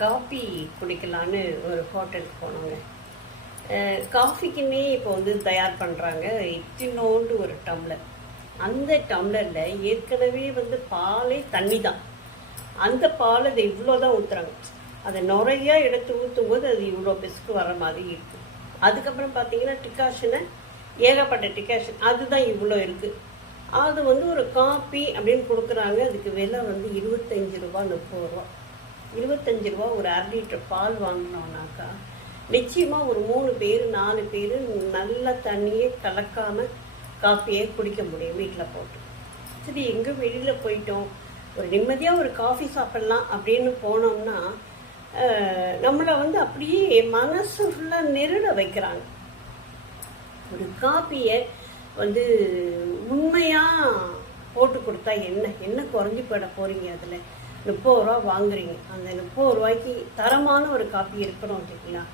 Coffee குடிக்கலான்னு ஒரு ஹோட்டலுக்கு போனோங்க. காஃபிக்குன்னே இப்போ வந்து தயார் பண்ணுறாங்க. இத்தினோண்டு ஒரு டம்ளர். அந்த டம்ளரில் ஏற்கனவே வந்து பாலே தண்ணி தான். அந்த பால் அதை இவ்வளோ தான் ஊற்றுறாங்க. அதை நிறையா எடுத்து ஊற்றும் போது அது இவ்வளோ பிசுக்கு வர மாதிரி இருக்குது. அதுக்கப்புறம் பார்த்தீங்கன்னா டிகாஷனை ஏகப்பட்ட டிகாஷன் அதுதான் இவ்வளோ இருக்குது. அது வந்து ஒரு காப்பி அப்படின்னு கொடுக்குறாங்க. அதுக்கு விலை வந்து 25 ரூபா 30 ரூபா. 25 ரூபா ஒரு 1/2 லிட்டர் பால் வாங்கினோம்னாக்கா நிச்சயமாக ஒரு 3 பேர் 4 பேர் நல்ல தண்ணியே கலக்காமல் காஃபியே குடிக்க முடியும் வீட்டில் போட்டு. சரி, எங்கே வெளியில் போயிட்டோம், ஒரு நிம்மதியாக ஒரு காஃபி சாப்பிட்லாம் அப்படின்னு போனோம்னா நம்மளை வந்து அப்படியே மனசு ஃபுல்லாக நெருட வைக்கிறாங்க. ஒரு காப்பியை வந்து உண்மையாக போட்டு கொடுத்தா என்ன குறைஞ்சி போயிட போகிறீங்க? அதில் 30 ரூபா வாங்குறீங்க. அந்த 30 ரூபாய்க்கு தரமான ஒரு காப்பி இருக்கணும் இல்லைங்களா?